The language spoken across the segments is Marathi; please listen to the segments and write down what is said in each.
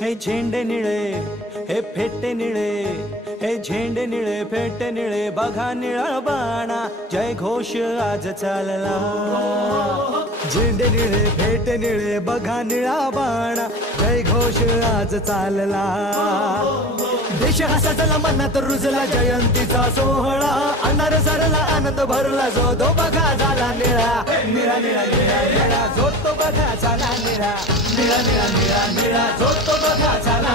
हे झेंडे निळे हे फेटे निळे हे झेंडे निळे फेटे निळे बघा निळा बाणा. जय घोष आज चालला. झेंडे निळे फेटे निळे बघा निळा बाणा. जय घोष आज चालला. देश हसाचला मनात रुजला जयंतीचा सोहळा. अनार सरला आनंद भरला जो तो बघा झाला निळा. निळा निळा निळा निळा जो तो बघा झाला निळा. निळा निळा निळा निळा जो तो बघा झाला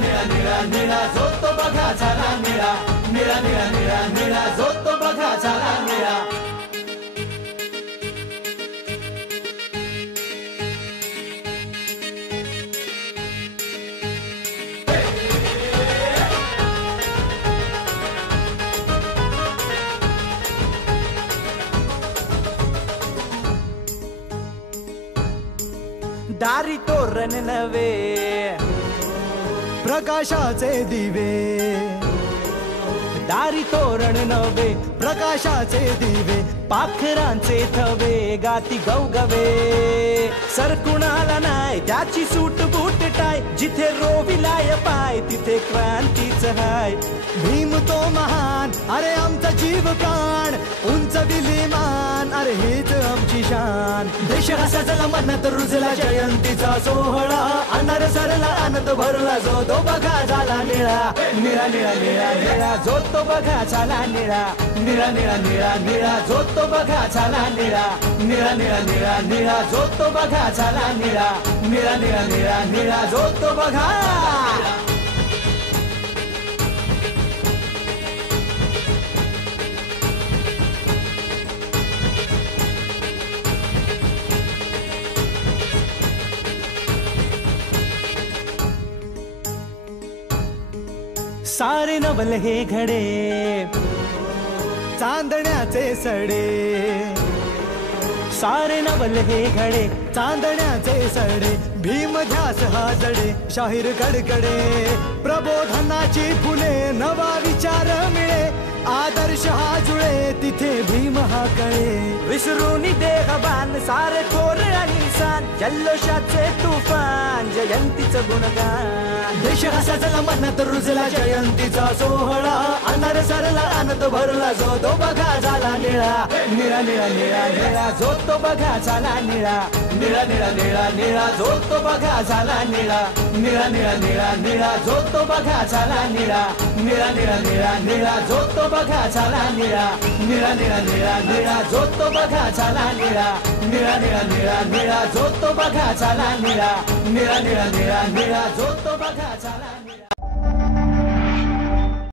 निळा निळा निळा निळा जो तो बघा झाला निळा निळा निळा निळा निळा जो तो बघा झाला निळा दारी तोरण नवे प्रकाशाचे दिवे. दारी तोरण नवे प्रकाशाचे दिवे. पाखरांचे थवे गाती गवगवे. सर कुणाला नाय त्याची सूट बूट टाय. जिथे रोविलाय पाय तिथे क्रांतीच हाय. भीम तो महान अरे आमचा जीव प्राण विलिमान हीच आमची शान देश हा सजला मनात रुजला जयंतीचा सोहळा अनार सरला आनंद भरला जो तो बघा झाला निळा निळा निळा निळा निळा जो तो बघा झाला निळा निळा निळा निळा निळा जो तो बघा झाला निळा निळा निळा निळा निळा जो तो बघा झाला निळा निळा निळा निळा निळा जो तो बघा सारे नवल हे घडे चांदण्याचे सडे. सारे नवल हे घडे चांदण्याचे सडे. भीम ध्यास हा जडे शाहीर कडकडे प्रबोधनाची फुले नवा विचार मिळे. आदर्श हा जुळे तिथे भीम हा कळे. विसरून देहबान सारे थोर आणि सान जल्लोषाचे तुफान जयंतीचं गुणगान देश हा मनात रुजला जयंतीचा सोहळा अनार सरला आनंद भरला जो तो बघा झाला निळा निळा निळा निळा निळा जो तो बघा झाला निळा निळा निळा निळा निळा जो तो बघा झाला निळा निळा निळा निळा निळा जो तो बघा झाला निळा निळा निळा निळा निळा जो तो बघा झाला निळा निळा निळा निळा निळा जो तो बघा झाला निळा निळा निळा निळा निळा जो तो बघा झाला निळा निळा निळा निळा निळा जो तो बघा झाला निळा